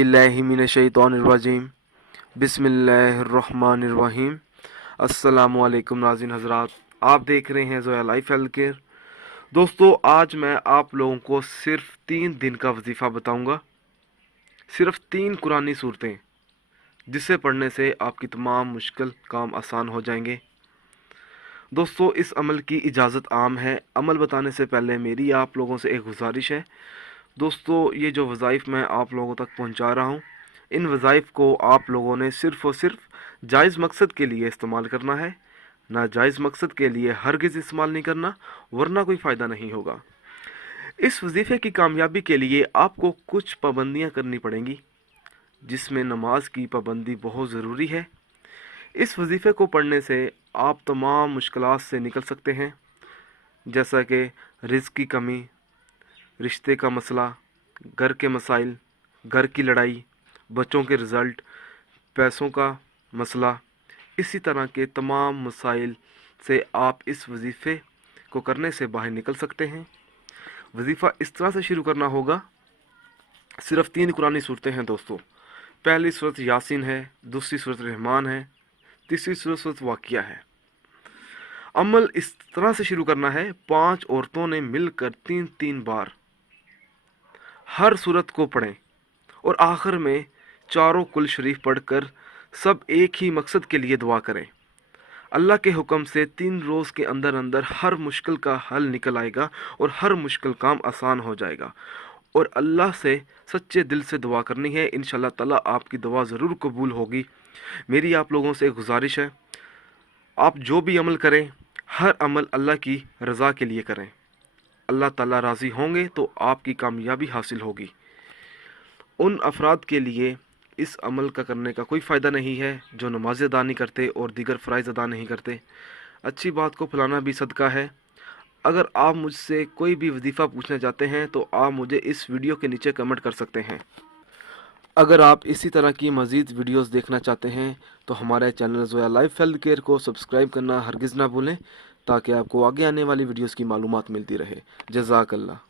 बिल्लाहि मिनश्शैतानिर्रजीम बिस्मिल्लाहिर्रहमानिर्रहीम। अस्सलामु अलैकुम नाज़रीन हज़रात, आप देख रहे हैं ज़ोया लाइफ हेल्थ केयर। दोस्तों, आज मैं आप लोगों को सिर्फ 3 दिन का वजीफ़ा बताऊंगा, सिर्फ 3 कुरानी सूरतें जिसे पढ़ने से आपकी तमाम मुश्किल काम आसान हो जाएंगे। दोस्तों, इस अमल की इजाज़त आम है। अमल बताने से पहले मेरी आप लोगों से एक गुजारिश है। दोस्तों, ये जो वज़ाइफ़ मैं आप लोगों तक पहुंचा रहा हूं, इन वज़ाइफ़ को आप लोगों ने सिर्फ़ और सिर्फ जायज़ मकसद के लिए इस्तेमाल करना है, नाजायज़ मकसद के लिए हरगिज़ इस्तेमाल नहीं करना, वरना कोई फ़ायदा नहीं होगा। इस वजीफ़े की कामयाबी के लिए आपको कुछ पाबंदियां करनी पड़ेंगी, जिसमें नमाज की पाबंदी बहुत ज़रूरी है। इस वजीफ़े को पढ़ने से आप तमाम मुश्किलात से निकल सकते हैं, जैसा कि रिज़्क़ की कमी, रिश्ते का मसला, घर के मसाइल, घर की लड़ाई, बच्चों के रिज़ल्ट, पैसों का मसला। इसी तरह के तमाम मसाइल से आप इस वजीफ़े को करने से बाहर निकल सकते हैं। वजीफ़ा इस तरह से शुरू करना होगा। सिर्फ 3 कुरानी सूरतें हैं दोस्तों। पहली सूरत यासीन है, दूसरी सूरत रहमान है, तीसरी सूरत वाक़िया है। अमल इस तरह से शुरू करना है, 5 औरतों ने मिलकर 3-3 बार हर सूरत को पढ़ें और आखिर में चारों कुल शरीफ पढ़कर सब एक ही मकसद के लिए दुआ करें। अल्लाह के हुक्म से 3 रोज़ के अंदर अंदर हर मुश्किल का हल निकल आएगा और हर मुश्किल काम आसान हो जाएगा। और अल्लाह से सच्चे दिल से दुआ करनी है, इंशाअल्लाह ताला आपकी दुआ ज़रूर कबूल होगी। मेरी आप लोगों से एक गुजारिश है, आप जो भी अमल करें, हर अमल अल्लाह की रज़ा के लिए करें। अल्लाह ताला राज़ी होंगे तो आपकी कामयाबी हासिल होगी। उन अफराद के लिए इस अमल का करने का कोई फ़ायदा नहीं है जो नमाज़ अदा नहीं करते और दीगर फ़राइज़ अदा नहीं करते। अच्छी बात को फैलाना भी सदका है। अगर आप मुझसे कोई भी वजीफ़ा पूछना चाहते हैं तो आप मुझे इस वीडियो के नीचे कमेंट कर सकते हैं। अगर आप इसी तरह की मज़ीद वीडियोस देखना चाहते हैं तो हमारे channel Zoya life health care को सब्सक्राइब करना हरगिज़ ना भूलें, ताकि आपको आगे आने वाली वीडियोस की मालूमात मिलती रहे। जज़ाकल्लाह।